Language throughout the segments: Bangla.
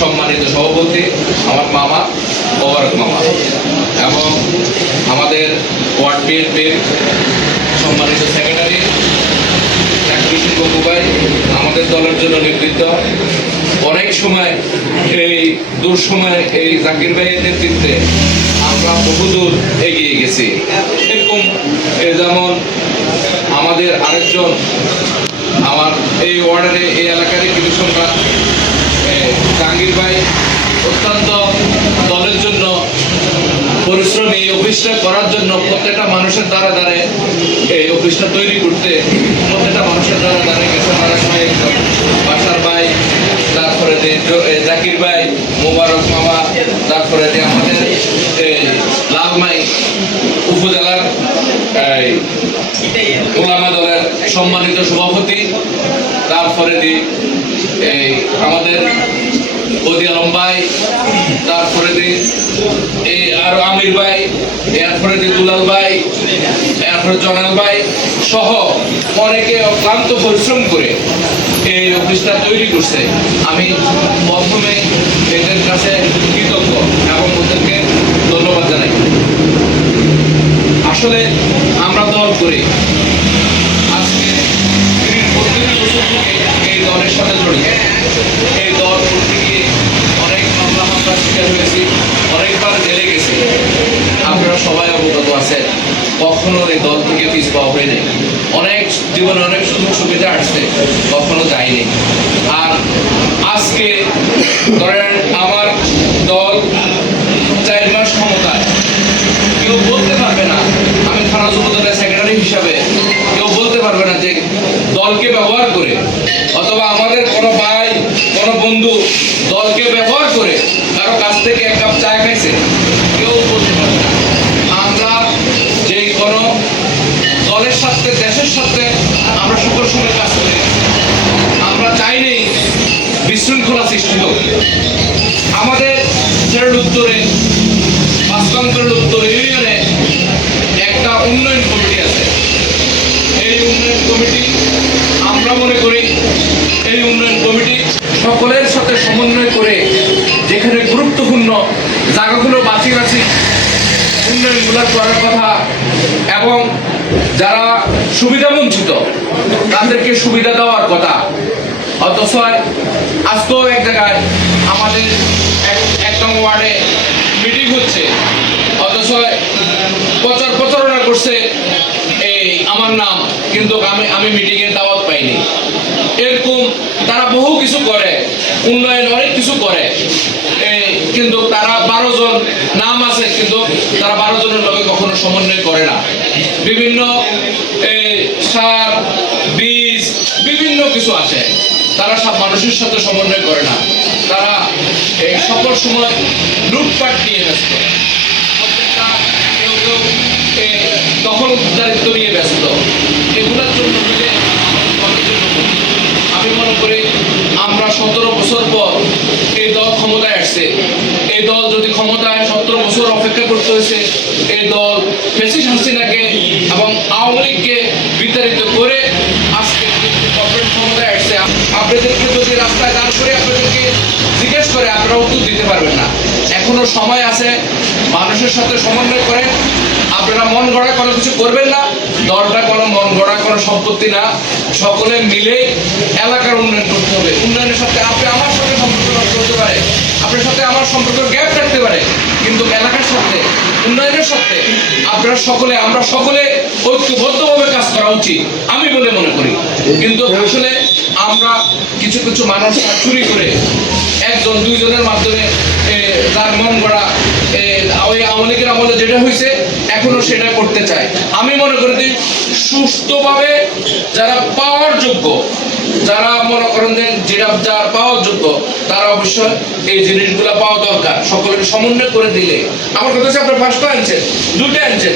সম্মানিত সভাপতি আমার মামা মোবারক মামা এবং আমাদের ওয়ার্ড বিএনপির সম্মানিত সেক্রেটারি জাকির হোসেন ভাই আমাদের দলের জন্য নেতৃত্ব অনেক সময় এই দুঃসময় এই জাকির ভাইয়ের নেতৃত্বে আমরা বহুদূর এগিয়ে গেছি। এরকম যেমন আমাদের আরেকজন আমার এই ওয়ার্ডের এই এলাকারই কিছু সংখ্যা জাহাঙ্গীর ভাই অত্যন্ত দলের জন্য পরিশ্রমী এই অফিসটা করার জন্য প্রত্যেকটা মানুষের দ্বারা দ্বারে এই অফিসটা তৈরি করতে প্রত্যেকটা মানুষের দ্বারা দ্বারে গেছে বাসার ভাই, তারপরে জাকির ভাই, মোবারক মামা, তারপরে আমাদের লালমাই উপজেলার ওলামা দলের সম্মানিত সভাপতি, তারপরে আমাদের অদি আলম ভাই, তারপরে আরো আমির ভাই, এরপরে দুলাল ভাই, এরপরে জনাল ভাই সহ অনেকে অক্লান্ত পরিশ্রম করে এই অফিসটা তৈরি করছে। আমি প্রথমে এদের কাছে কৃতজ্ঞ এবং ওদেরকে ধন্যবাদ জানাই। আসলে আমরা দল করি আজকে ৩০-৩২ বছর থেকে এই দলের সাথে জড়িত। এই দল করতে গিয়ে অনেক মামলা হামলার শিকার হয়েছি, অনেকবার জেলে গেছি। আপনারা সবাই অবগত আছেন, কখনো এই দল থেকে পিছ পাওয়া হয়নি। অনেক জীবনে অনেক সুযোগ সুবিধা আসছে, কখনো যায়নি। আর আজকে ধরেন আমার দল ৪ মাস ক্ষমতায়, কেউ বলতে পারবে না, আমি থানা যুব দলের সেক্রেটারি হিসাবে কেউ বলতে পারবে না যে দলকে ব্যবহার করে অথবা আমাদের কোনো ভাই কোনো বন্ধু দলকে ব্যবহার করে কারো কাছ থেকে এক কাপ চা খাইছে, কেউ বলতে পারবে না। আমরা যে কোনো দলের সাথে দেশের সাথে আমরা সকল সময় কাজ করি। আমরা চাইনি বিশৃঙ্খলা সৃষ্টি হোক। আমাদের জেলার উত্তরে ৫ অঞ্চলের উত্তর ইউনিয়নে একটা উন্নয়ন কমিটি আছে। এই উন্নয়ন কমিটি আমরা মনে করি এই উন্নয়ন কমিটি সকলের সাথে সমন্বয় করে যেখানে গুরুত্বপূর্ণ জায়গাগুলো বাছি বাছি উন্নয়নগুলো করার কথা এবং যারা সুবিধা বঞ্চিত তাদেরকে সুবিধা দেওয়ার কথা। অথচ আজকেও এক জায়গায় আমাদের একদম ওয়ার্ডে মিটিং হচ্ছে, অথচ প্রচারণা করছে এই আমার নাম, কিন্তু আমি মিটিংয়ে দাওয়াত পাইনি। এরকম তারা বহু কিছু করে, উন্নয়ন অনেক কিছু করে, কিন্তু তারা 12 জন নাম আছে, কিন্তু তারা 12 জনের লোকে কখনো সমন্বয় করে না। বিভিন্ন সার বীজ বিভিন্ন কিছু আছে, তারা সব মানুষের সাথে সমন্বয় করে না। তারা এই সকল সময় লুটপাট নিয়ে ব্যস্ত, প্রত্যেকটা কেউ কেউ দখলদারিত্ব নিয়ে ব্যস্ত। এগুলোর জন্য মিলে আমি মনে করি আমরা 17 বছর পর এই দল ক্ষমতায় আসছে। এই দল যদি ক্ষমতায় 17 বছর অপেক্ষা করতে হয়েছে, এই দল ফ্যাসিস্ট হাসিনাকে এবং আওয়ামী লীগকে বিতাড়িত করে আজকে গভর্নমেন্ট ক্ষমতায় আসছে। আপনাদেরকে যদি রাস্তায় দাঁড় করে আপনাদেরকে জিজ্ঞেস করে আপনারা উত্তর দিতে পারবেন না। এখনো সময় আছে, মানুষের সাথে সমন্বয় করেন। আপনারা মন গড়া কোনো কিছু করবেন না। দলটা কোনো মন গড়া কোনো সম্পত্তি না, সকলে মিলে এলাকার উন্নয়ন করতে হবে। উন্নয়নের সাথে আপনি আমার সাথে সম্পর্ক নষ্ট হতে পারে, আপনার সাথে আমার সম্পর্ক গ্যাপ থাকতে পারে, কিন্তু এলাকার সাথে উন্নয়নের সাথে আপনারা সকলে আমরা সকলে ঐক্যবদ্ধভাবে কাজ করা উচিত আমি বলে মনে করি। কিন্তু আসলে আমরা কিছু কিছু মানুষ চুরি করে 1-2 জনের মাধ্যমে তার মন গড়া ওই আওয়ামী লীগের আমলে যেটা হয়েছে এখনো সেটা করতে চায়। আমি মনে করি যে সুস্থভাবে যারা পাওয়ার যোগ্য, যারা মনে করেন যে যেটা যার পাওয়ার যোগ্য, তারা অবশ্যই এই জিনিসগুলো পাওয়া দরকার। সকলের সমন্বয় করে দিলে আমার কথা হচ্ছে আপনার 5টা আনছেন, 2টা আনছেন,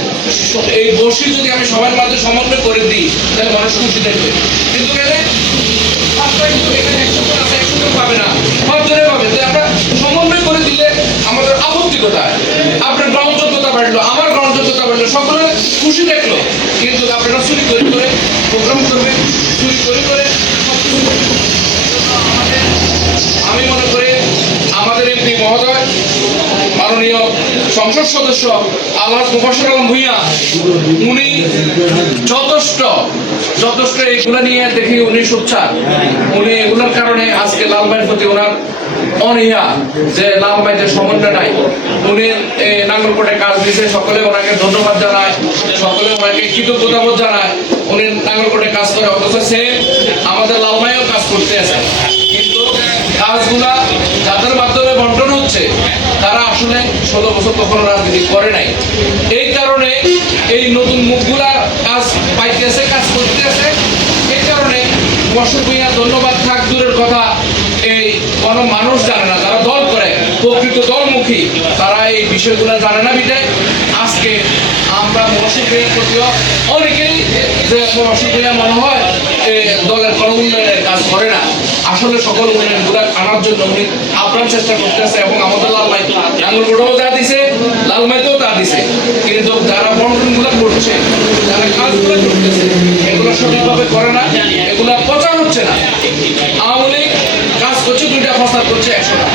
এই বসি যদি আমি সবার মাঝে সমন্বয় করে দিই তাহলে মানুষ খুশি থাকবে। কিন্তু এখানে 5টা কিন্তু এখানে 100 আছে, 100 পাবে না, 5 জনে পাবে। তো আমরা সমন্বয় করে দিলে আমাদের আপত্তি কোথায়? আপনার গ্রহণযোগ্যতা বাড়লো, আমার গ্রহণযোগ্যতা বাড়লো, সকলে খুশি দেখলো। কিন্তু আপনারা চুরি করে করে প্রোগ্রাম করবেন, চুরি করে করে আমি মনে করি সংসদ সদস্য আলহাজ মোবাশ্বের আলম ভূঁইয়া, উনি যথেষ্ট এগুলা নিয়ে দেখি উনি সোচ্চার। উনি এগুলোর কারণে আজকে লালমাইয়ের প্রতি ওনার অনীহা, যে লালমাইয়ের সমন্বয় নাই। উনি নাঙ্গলকোটে কাজ দিয়েছে, সকলে ওনাকে ধন্যবাদ জানায়, সকলে ওনাকে কৃতজ্ঞতাবোধ জানায়। উনি নাঙ্গলকোটে কাজ করে, অথচ সে আমাদের লালমাইও কাজ করতে আছে। কিন্তু কাজগুলা যাদের মাধ্যমে বন্টন হচ্ছে তারা আসলে 16 বছর কখনো রাজনীতি করে নাই। এই কারণে এই নতুন মুখগুলা কাজ পাইতেছে, কাজ করতেছে। এই কারণে মোবাশ্বের ভূঁইয়া ধন্যবাদ থাক দূরের কথা, এই কোনো মানুষ জানে না, যারা দল করে প্রকৃত দলমুখী তারা এই বিষয়গুলো জানে না। বিদায় আজকে আমরা মোবাশ্বের ভূঁইয়ার প্রতিও অনেকেই যে মোবাশ্বের ভূঁইয়া মনে হয় দলের কোনো উন্নয়নের কাজ করে না। আসলে সকল উন্নয়নগুলো আনার জন্য উনি আপ্রাণ চেষ্টা করতেছে, এবং আমাদের লালমাই নাঙ্গলকোটেও যা দিছে, লালমাইতেও তা দিছে। কিন্তু যারা বন্টনগুলো করছে, যারা কাজগুলো করতেছে, এগুলো সঠিকভাবে করে না, এগুলো প্রচার হচ্ছে না। আওয়ামী লীগ কাজ করছে 2টা, প্রচার করছে 100টা।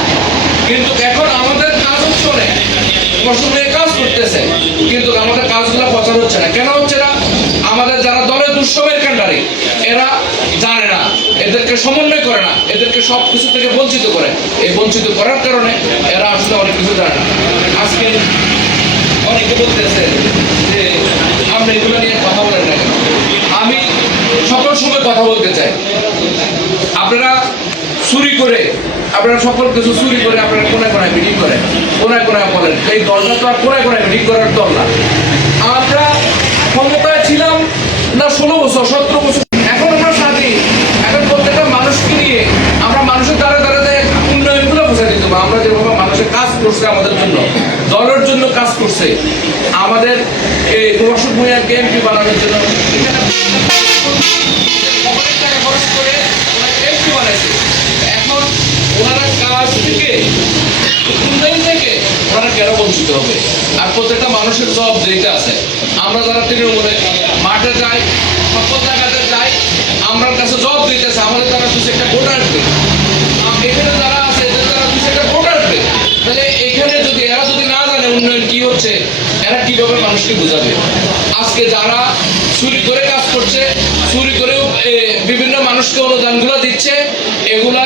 কিন্তু এখন আমাদের কাজ হচ্ছে অনেক, মোবাশ্বের কাজ করতেছে, কিন্তু আমাদের কাজগুলো প্রচার হচ্ছে না। কেন হচ্ছে না? আমাদের যারা দলের দুঃসময়ের কাণ্ডারি, এরা জানে না, এদেরকে সমন্বয় করে না, এদেরকে সব কিছু থেকে বঞ্চিত করে। এই বঞ্চিত করার কারণে এরা আসলে অনেক কিছু জানে না। আজকে অনেকে বলতেছে যে আমরা এগুলো নিয়ে কথা বলেন না কেন। আমি সকল সময় কথা বলতে চাই। আপনারা চুরি করে, আপনারা সকল কিছু চুরি করে আপনারা কোনায় কোনায় মিটিং করেন, কোনায় কোনায় বলেন। এই দলটা তো আর কোনায় কোনায় মিটিং করার দল না। আমরা ক্ষমতায় ছিলাম না 16 বছর, 17 বছর, এখন আমরা স্বাধীন। এখন প্রত্যেকটা মানুষকে নিয়ে আমরা মানুষের দ্বারা উন্নয়নগুলো বোঝা দিতে পারবো। আমরা যেভাবে মানুষের কাজ করছে, আমাদের জন্য, দলের জন্য কাজ করছে, আমাদের এই মোবাশ্বের ভূঁইয়াকে এমপি বানানোর জন্য অনেক টাকা খরচ করে এমপি বানাইছে। এখন ওনারা কাজ থেকে, উন্নয়ন থেকে ওনারা কেন বঞ্চিত হবে? আর প্রত্যেকটা মানুষের জবাব দিতে আছে। আমরা যারা তৃণমূলে মাঠে যাই, সকল জায়গাতে যাই, আমার কাছে জবাব দিতেছে। আমাদের দ্বারা 2-1টা ভোট আসবে, এখানে যারা আছে এদের দ্বারা 2-1টা ভোট আসবে। তাহলে এখানে যদি এরা যদি না জানে উন্নয়ন কি হচ্ছে, এরা কিভাবে মানুষকে বোঝাবে? আজকে যারা চুরি করে কাজ করছে, চুরি করেও বিভিন্ন মানুষকে অনুদানগুলো দিচ্ছে, এগুলা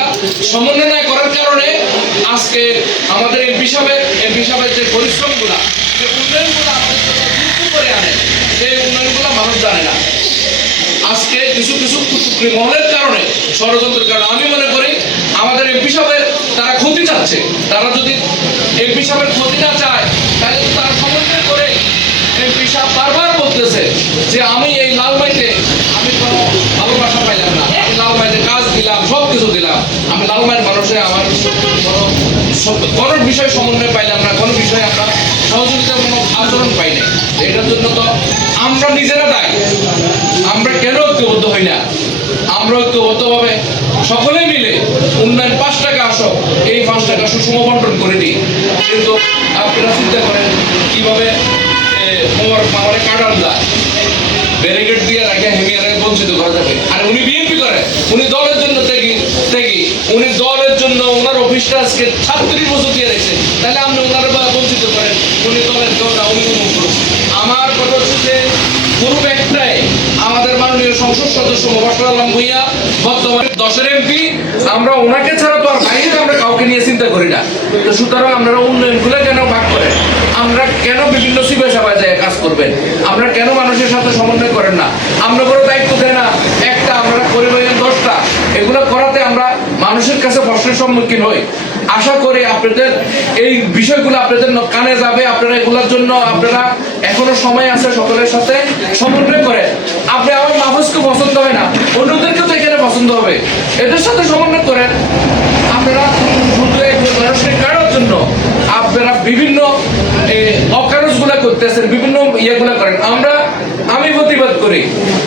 সমন্বয় না করার কারণে আজকে আমাদের এমপি সাহেবের যে পরিশ্রমগুলা, যে উন্নয়নগুলো আমাদের জন্য দ্রুত করে আনে, সেই উন্নয়নগুলো মানুষ জানে না। আজকে কিছু মহলের কারণে, ষড়যন্ত্রের কারণে আমি মনে করি আমাদের এমপি সাহেবের তারা ক্ষতি চাচ্ছে। তারা যদি এমপি সাহেবের ক্ষতি না চায়, তাহলে তো তারা সমন্বয় করে এমপি সাহেব বারবার বলতেছে যে আমি এই লালমাইতে আমি কোনো ভালোবাসা পাইলাম না, আমি লালমাইতে কাজ দিলাম, সব কিছু দিলাম, আমি লালমাইয়ের মানুষে আমার কোনো বিষয় সমন্বয় পাইলাম না, কোনো বিষয়ে আমরা সহযোগিতা কোনো আচরণ পাই না। এটার জন্য তো আমরা নিজেরা দায়ী। আমরা কেন ঐক্যবদ্ধ হই না? আমরা ঐক্যবদ্ধভাবে সকলে মিলে উন্নয়ন 5 টাকা আসক, এই 5 টাকা সুষম বন্টন করে দিই। কিন্তু আপনারা চিন্তা করেন কিভাবে আমার কাটান যায়, ব্যারিকেড দিয়ে রাখে, হেমিয়ারে বঞ্চিত করা যাবে। আর উনি বিএনপি করে, উনি দলের জন্য ত্যাগী, উনি দলের জন্য ওনার অফিসটা আজকে 36 বছর দিয়ে রেখেছেন। তাহলে আপনি ওনার বঞ্চিত করেন, উনি দলের কেউ না, উনি আমার কথা হচ্ছে যে গ্রুপ একটাই, আমাদের মাননীয় সংসদ সদস্য মোবাশ্বের আলম ভূঁইয়া বর্তমানে 10-এর এমপি। আমরা ওনাকে ছাড়া তো আর বাইরে আমরা কাউকে নিয়ে চিন্তা করি না। তো সুতরাং আপনারা উন্নয়নগুলো কেন ভাগ করেন? আমরা কেন বিভিন্ন সিভিল সভায় যায় কাজ করবেন? আমরা কেন মানুষের সাথে সমন্বয় করেন না? আমরা কোনো দায়িত্ব দেয় না একটা, আমরা পরিবারের 10টা, এগুলো করাতে আমরা মানুষের কাছে প্রশ্নের সম্মুখীন হই। আশা করি আপনাদের এই বিষয়গুলো আপনাদের কানে যাবে। আপনারা এগুলোর জন্য আপনারা এখনো সময় আছে, সকলের সাথে সমন্বয় করে। আপনি আমার মাহফুজকে পছন্দ হয় না, অন্যদেরকেও তো এখানে পছন্দ হবে, এদের সাথে সমন্বয় করেন। আপনারা শুধু মানুষকে কাটার জন্য আপনারা বিভিন্ন অকারজগুলা করতেছেন, বিভিন্ন ইয়েগুলা করেন। আমি প্রতিবাদ করি,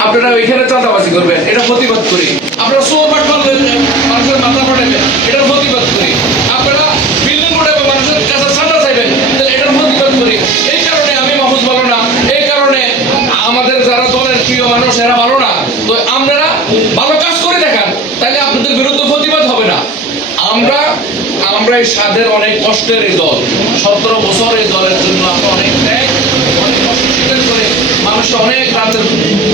আপনারা ওইখানে চাঁদাবাজি করবেন, এটা প্রতিবাদ করি। আপনারা সোবাট মানুষের মাথা ফাটাবেন, এটার প্রতিবাদ করি। আপনারা বিল্ডিং উঠাবেন, মানুষের কাছে চাঁদা চাইবেন, এটার প্রতিবাদ করি। এই কারণে আমি মাহফুজ ভালো না, এই কারণে আমাদের যারা দলের প্রিয় মানুষ এরা ভালো না। তো আপনারা ভালো কাজ করে দেখান, তাহলে আপনাদের বিরুদ্ধে প্রতিবাদ হবে না। আমরা আমরা এই স্বাদের অনেক কষ্টের এই দল, 17 বছর এই দলের জন্য আমরা অনেক ত্যাগ, অনেক কষ্ট স্বীকার করে মানুষ অনেক রাতে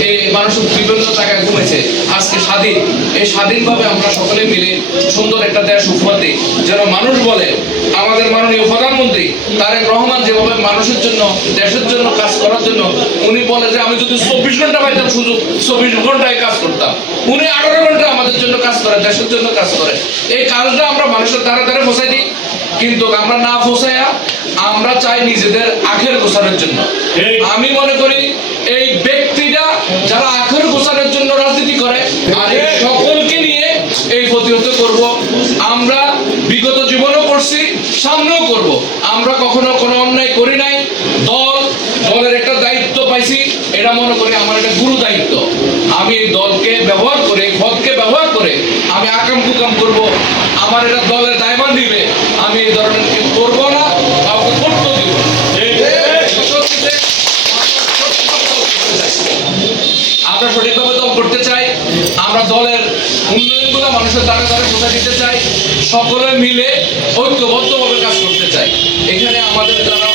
এই মানুষ বিভিন্ন জায়গায় ঘুমেছে। আজকে স্বাধীন, এই স্বাধীনভাবে আমরা সকলে মিলে সুন্দর একটা দেশ উপহার দিই, যেন মানুষ বলে আমাদের মাননীয় প্রধানমন্ত্রী তারেক রহমান যেভাবে মানুষের জন্য, দেশের জন্য কাজ করার জন্য, উনি বলে যে আমি যদি 24 ঘন্টা পাইতাম সুযোগ 24 ঘন্টায় কাজ করতাম। উনি 18 ঘন্টা আমাদের জন্য কাজ করে, দেশের জন্য কাজ করে। এই কাজটা আমরা মানুষের দ্বারা দ্বারা পৌঁছাই দিই, কিন্তু আমরা না পৌঁছাইয়া আমরা চাই নিজেদের আখের গোছানোর জন্য। আমি মনে করি এই ব্যক্তিটা যারা আখের গোছানোর জন্য রাজনীতি করে, আর এই সকলকে নিয়ে এই প্রতিহত করব। আমরা বিগত জীবনেও করছি, সামনেও করব। আমরা কখনো কোনো অন্যায় করি নাই। দলের একটা দায়িত্ব পাইছি, এটা মনে করি আমার একটা গুরু দায়িত্ব। আমি এই দলকে ব্যবহার করে, পদকে ব্যবহার করে আমি আকাম কুকাম করবো, আমার এটা দলের দায়ভার দিবে, আমি এই ধরনের কিছু করবো না, কাউকে করতেও দিব না। আমরা সঠিকভাবে দল করতে চাই, আমরা দলের উন্নয়নগুলো মানুষের দ্বারা দ্বারা বোঝা দিতে চাই, সকলে মিলে ঐক্যবদ্ধভাবে কাজ করতে চাই। এখানে আমাদের যারা